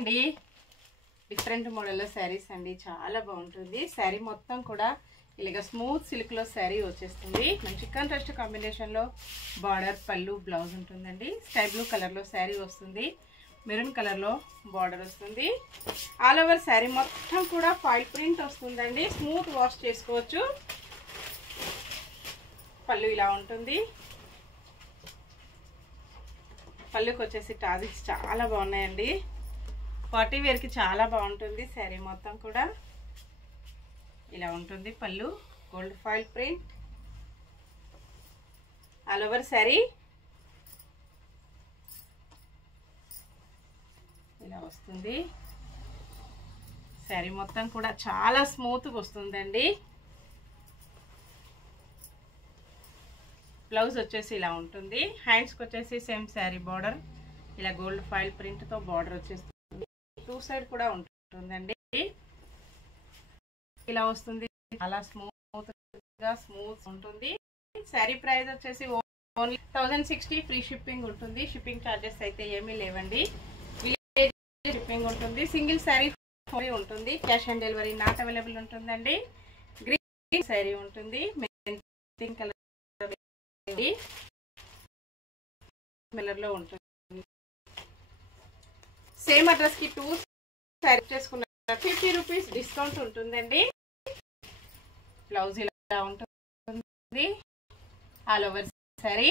అండి డిఫరెంట్ మోడల్లో శారీస్ అండి చాలా బాగుంటుంది శారీ మొత్తం కూడా ఇలాగ స్మూత్ సిల్క్ లో శారీ వచ్చేస్తుంది మంచి కాంట్రాస్ట్ కాంబినేషన్ లో బార్డర్ పళ్ళు బ్లౌజ్ ఉంటుందండి స్కై బ్లూ కలర్ లో శారీ వస్తుంది మెరూన్ కలర్ లో బార్డర్ వస్తుంది ఆల్ ఓవర్ శారీ మొత్తం కూడా ఫాయిల్ ప్రింట్ వస్తుందండి స్మూత్ వాష్ చేసుకోవచ్చు పళ్ళు ఇలా ఉంటుంది పళ్ళుకి వచ్చేసి టాజిక్స్ చాలా బాగున్నాయండి పార్టీ వేర్ కి చాలా బాగుంటుంది శారీ మొత్తం కూడా ఇలా ఉంటుంది పళ్ళు gold foil print all over sari ఇలా వస్తుంది శారీ మొత్తం కూడా చాలా స్మూత్ గా వస్తుందండి బ్లౌజ్ వచ్చేసి ఇలా ఉంటుంది హ్యాండ్స్ కి వచ్చేసి సేమ్ శారీ బార్డర్ ఇలా గోల్డ్ ఫాయిల్ ప్రింట్ తో బార్డర్ వచ్చేస్తుంది టూ సైడ్ కూడా ఉంటుందండి ఇలా వస్తుంది చాలా స్మూత్ ఉంటుంది శారీ ప్రైస్ వచ్చేసి ఓన్లీ 1060 ఫ్రీ షిప్పింగ్ ఉంటుంది షిప్పింగ్ చార్జెస్ అయితే ఏమీ లేవండి విలేజ్ షిప్పింగ్ ఉంటుంది సింగిల్ శారీ ఉంటుంది cash on delivery not available ఉంటుందండి గ్రీన్ శారీ ఉంటుంది పింక్ కలర్ లో ఉంటుంది సేమ్ అడ్రస్ కి 2 శారీ చేసుకున్న 50 రూపీస్ డిస్కౌంట్ ఉంటుందండి బ్లౌజ్ ఇలా ఉంటుంది ఆల్ ఓవర్ శారీ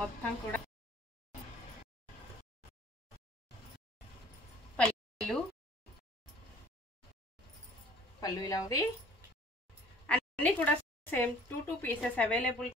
మొత్తం కూడా పళ్ళు ఇలా ఉంది అన్ని కూడా సేమ్ 2 పీసెస్ అవైలబుల్